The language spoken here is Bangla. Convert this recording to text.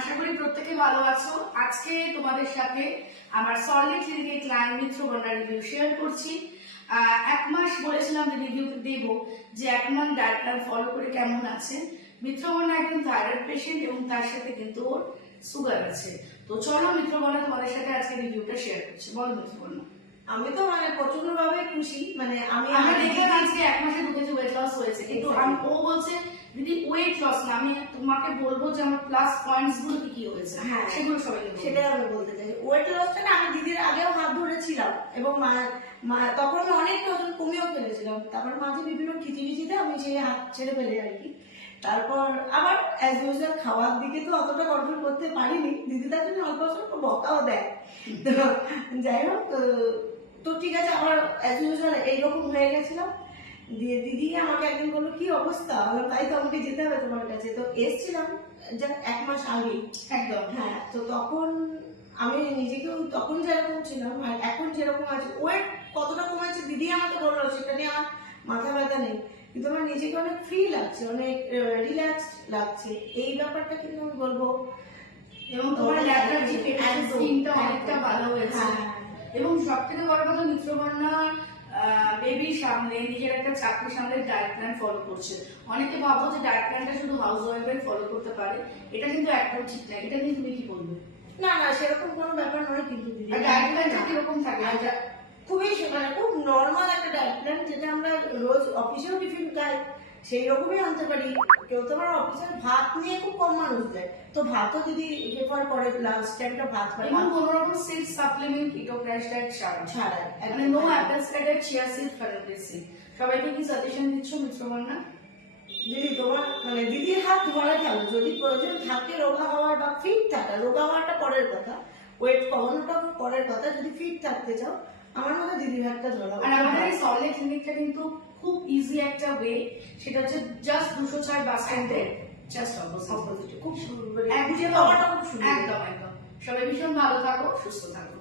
আশা করি প্রত্যেকে ভালো আছো। আজকে তোমাদের সাথে আমার সলিড লিগে ক্লায়েন্ট মিত্রবর্ণা রিভিউ শেয়ার করছি। 1 মাস বলেছিলাম যে রিভিউ দেব, যে 1 মাস ডায়েট প্ল্যান ফলো করে কেমন আছে। মিত্রবর্ণা একজন থাইরয়েড পেশেন্ট এবং তার সাথে কিন্তু ওর সুগার আছে। তো চলো মিত্রবর্ণা তোমাদের সাথে আজকে রিভিউটা শেয়ার করছি। বলো মিত্রবর্ণা। আমি তো প্রচন্ড ভাবে খুশি। আমি দেখলাম আজকে 1 মাসে 2 কেজি ওয়েট লস হয়েছে, কিন্তু ও বলছে দিদি ওয়েট লস না, আমি তোমাকে বলবো যে আমার প্লাস পয়েন্টস গুলো কি হয়েছে। হ্যাঁ, সেগুলো সবাইকে সেটাই আমি বলতে চাই। ওয়েট লসটা না, আমি দিদির আগেও হাত ধরেছিলাম এবং তখন আমি অনেক ওজন কমিয়েও ফেলেছিলাম। তারপর মাঝে বিভিন্ন খিচিড়িতে আমি সেই হাত ছেড়ে ফেলে আর কি। তারপর আবার অ্যাজ ইউজুয়াল খাওয়ার দিকে তো অতটা কন্ট্রোল করতে পারিনি। দিদি তার জন্য অল্প স্বল্প বকাও দেয়। তো যাই হোক, তো ঠিক আছে, আবার অ্যাজ ইউজুয়াল এইরকম হয়ে গেছিলাম। দিয়ে দিদি আমাকে একদিন বললো কি অবস্থা, তাই তো আমাকে যেতে হবে তোমার কাছে। তো এসছিলাম যা 1 মাস আগে একদম। হ্যাঁ, তো তখন আমি নিজেকেও তখন যেরকম ছিলাম আর এখন যেরকম আছে, ওয়েট কতটা কমেছে দিদি আমাকে বললো, সেটা নিয়ে আমার মাথা ব্যথা নেই, কিন্তু আমার নিজেকে অনেক ফ্রি লাগছে, অনেক রিল্যাক্স লাগছে। এই ব্যাপারটা কিন্তু আমি বলবো। এবং তোমার ল্যাবটার যে স্কিনটা অনেকটা ভালো হয়েছে। এবং সবথেকে বড় কথা, মিত্রবর্ণা বেবির সামনে নিজের একটা চাকরির সামনে ডায়েট প্ল্যান ফলো করছে। অনেকে ভাবো যে ডায়েট প্ল্যানটা শুধু হাউস ওয়াইফের ফলো করতে পারে, এটা কিন্তু একদম ঠিক না। এটা নিয়ে তুমি কি বলবে? না না, সেরকম কোনো ব্যাপার নয় কিন্তু দিদি। ডায়েট প্ল্যানটা কিরকম থাকে? খুবই খুব নর্মাল একটা ডায়েট প্ল্যান, যেটা আমরা রোজ অফিসেও টিফিন খাই সেই রকমই আনতে পারি। কেউ তো আমার অফিসের ভাত নিয়ে খুব কম মানুষ দেয়, তো ভাতও যদি প্রেফার করে লাঞ্চ টাইমটা ভাত খায়, এবং কোনো রকম seed supplement keto crash diet ছাড়াই, মানে no apple cider chia seed ফেরাপি সিড। সবাইকে কি সাজেশন দিচ্ছ মিত্রবর্ণা? দিদি তোমার দিদির হাত ধরা গেল, যদি প্রয়োজন থাকে রোগা হওয়ার বা ফিট থাকা, রোগা হওয়াটা পরের কথা, ওয়েট কমানোটা পরের কথা, যদি ফিট থাকতে চাও আমার মনে হয় দিদির হাতটা ধরা। আর আমাদের এই সলিড ক্লিনিকটা কিন্তু খুব ইজি একটা ওয়ে, সেটা হচ্ছে জাস্ট 206 বাস স্ট্যান্ডের জাস্ট অপোজিট। খুব একদম একদম। সবাই ভীষণ ভালো থাকো, সুস্থ থাকো।